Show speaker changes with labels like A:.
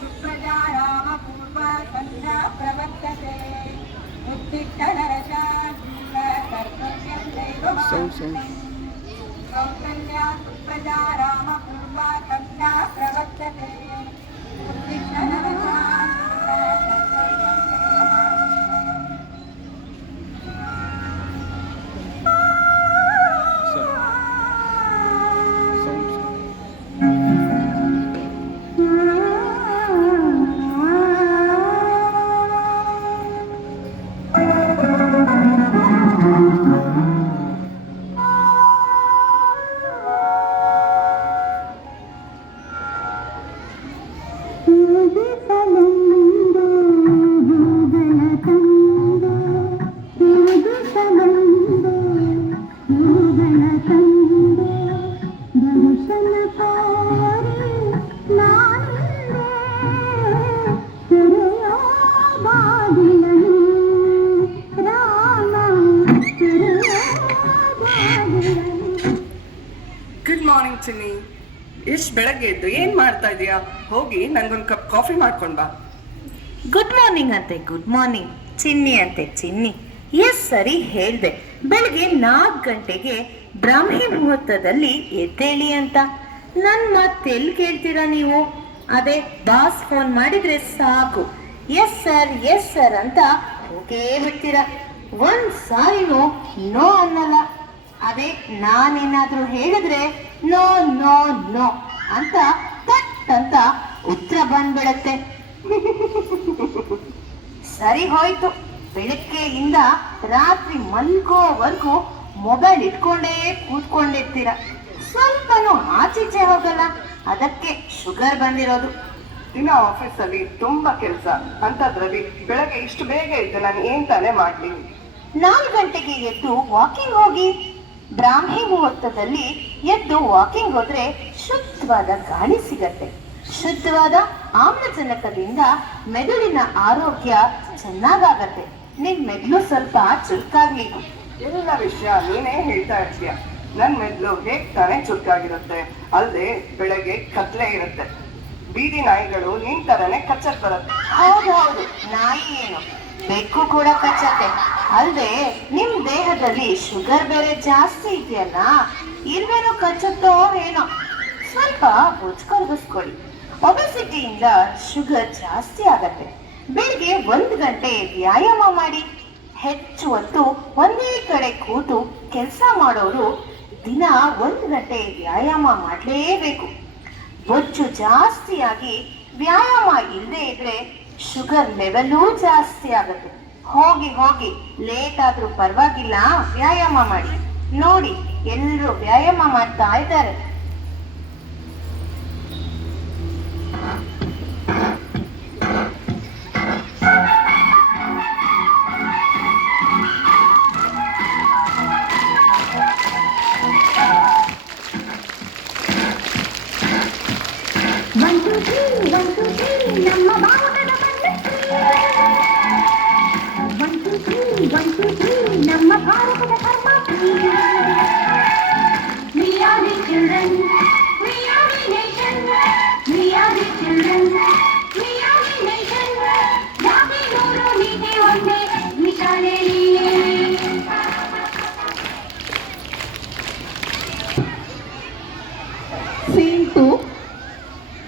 A: सुप्रजा रामपूर्वा सन्ध्या प्रवर्तते उत्तिष्ठ नरशार्दूल कर्तव्यं दैवमानुषम् कौसल्या सुप्रजा रामपूर्वा सन्ध्या प्रवर्तते
B: ಚಿನ್ನಿ ಎಷ್ಟು ಬೆಳಗ್ಗೆ ಎದ್ದು ಏನ್ ಮಾಡ್ತಾ ಇದೀಯಾ? ಹೋಗಿ ನನ್ಗೊಂದು ಕಪ್ ಕಾಫಿ ಮಾಡ್ಕೊಂಡ್ ಬಾ.
C: ಗುಡ್ ಮಾರ್ನಿಂಗ್ ಅಂತೆ ಗುಡ್ ಮಾರ್ನಿಂಗ್ ಚಿನ್ನಿ ಅಂತೆ ಚಿನ್ನಿ. ಎಸ್ ಸರಿ, ಹೇಳ್ದೆ. ಬೆಳಗ್ಗೆ ನಾಲ್ಕು ಗಂಟೆಗೆ ಬ್ರಾಹ್ಮಿ ಮುಹೂರ್ತದಲ್ಲಿ ಎದ್ದೇಳಿ ಅಂತ. ನನ್ ಮಾತೆಲ್ಲಿ ಕೇಳ್ತೀರಾ ನೀವು? ಅದೇ, ಬಾಸ್ ಫೋನ್ ಮಾಡಿದ್ರೆ ಸಾಕು. ಎಸ್ ಸರ್ ಎಸ್ ಸರ್ ಅಂತ ಹೋಗೇ ಬಿಡ್ತೀರಾ. ಒಂದ್ ಸಾರಿನೂ ನೋ ಅನ್ನಲ್ಲ. ಅದೇ ನಾನೇನಾದ್ರೂ ಹೇಳಿದ್ರೆ ನೋ ನೋ ನೋ ಅಂತ ತಟ್ ಅಂತ ಉತ್ತರ ಬಂದ್ಬಿಡತ್ತೆ. ಸರಿ ಹೋಯ್ತು. ಬೆಳಗ್ಗೆಯಿಂದ ರಾತ್ರಿ ಮಲ್ಕೋವರೆಗೂ ಮೊಬೈಲ್ ಇಟ್ಕೊಂಡೇ ಕೂತ್ಕೊಂಡಿರ್ತೀರ. ಸ್ವಲ್ಪನೂ ಆಚೀಚೆ ಹೋಗಲ್ಲ. ಅದಕ್ಕೆ ಶುಗರ್ ಬಂದಿರೋದು.
B: ದಿನ ಆಫೀಸಲ್ಲಿ ತುಂಬಾ ಕೆಲಸ. ಅಂತದ್ರಲ್ಲಿ ಬೆಳಗ್ಗೆ ಇಷ್ಟು ಬೇಗ ಇದ್ದು ನಾನು ಏನ್ ತಾನೇ ಮಾಡ್ಲಿ?
C: ನಾಲ್ಕು ಗಂಟೆಗೆ ಎದ್ದು ವಾಕಿಂಗ್ ಹೋಗಿ. ಬ್ರಾಹ್ಮಿ ಮುಹೂರ್ತದಲ್ಲಿ ಎದ್ದು ವಾಕಿಂಗ್ ಹೋದ್ರೆ ಶುದ್ಧವಾದ ಗಾಳಿ ಸಿಗತ್ತೆ. ಶುದ್ಧವಾದ ಆಮ್ಲಜನಕದಿಂದ ಮೆದುಳಿನ ಆರೋಗ್ಯ ಚೆನ್ನಾಗಾಗತ್ತೆ. ನಿನ್ ಮೆದುಳು ಸ್ವಲ್ಪ ಚುರುಕಾಗ್ಲಿ.
B: ಎಲ್ಲ ವಿಷಯ ನೀನೇ ಹೇಳ್ತಾ ಇರ್ತೀಯ. ನನ್ ಮೆದ್ಲು ಹೇಗ್ ತಾನೇ ಚುರುಕಾಗಿರುತ್ತೆ? ಅಲ್ಲದೆ ಬೆಳಗ್ಗೆ ಕತ್ಲೆ ಇರುತ್ತೆ. ಬೀದಿ ನಾಯಿಗಳು ನಿನ್ ತರನೇ ಕಚ್ಚಕ್ ಬರುತ್ತೆ.
C: ಹೌದು ನಾಯಿ ಏನು? ಬೆಕ್ಕು ಕೂಡ ಕಚ್ಚತ್ತೆ. ಅಲ್ದೆ, ನಿಮ್ ದೇಹದಲ್ಲಿ ಶುಗರ್ ಬೇರೆ ಜಾಸ್ತಿ ಇದೆಯಲ್ಲ, ಇಲ್ವೇನೋ ಕಚ್ಚುತ್ತೋ ಏನೋ, ಸ್ವಲ್ಪ ಬುಜ್ಕೊರ್ಗಿಸ್ಕೊಳ್ಳಿ ಒಬೆಸಿಟಿಯಿಂದ ಶುಗರ್ ಜಾಸ್ತಿ ಆಗತ್ತೆ. ಬೆಳಿಗ್ಗೆ ಒಂದು ಗಂಟೆ ವ್ಯಾಯಾಮ ಮಾಡಿ, ಹೆಚ್ಚು ಹೊತ್ತು ಒಂದೇ ಕಡೆ ಕೂತು ಕೆಲಸ ಮಾಡೋರು ದಿನ ಒಂದು ಗಂಟೆ ವ್ಯಾಯಾಮ ಮಾಡಲೇಬೇಕು. ಬೊಜ್ಜು ಜಾಸ್ತಿಯಾಗಿ ವ್ಯಾಯಾಮ ಇಲ್ಲದೆ ಇದ್ರೆ ಶುಗರ್ ಲೆವೆಲ್ಲೂ ಜಾಸ್ತಿ ಆಗುತ್ತೆ. ಹೋಗಿ ಹೋಗಿ ಲೇಟ್ ಆದ್ರೂ ಪರವಾಗಿಲ್ಲ ವ್ಯಾಯಾಮ ಮಾಡಿ. ನೋಡಿ ಎಲ್ಲರೂ ವ್ಯಾಯಾಮ ಮಾಡ್ತಾ ಇದ್ದಾರೆ.
D: ನಮ್ಮ ಭಾರತದ ¡Vamos a dejarlo!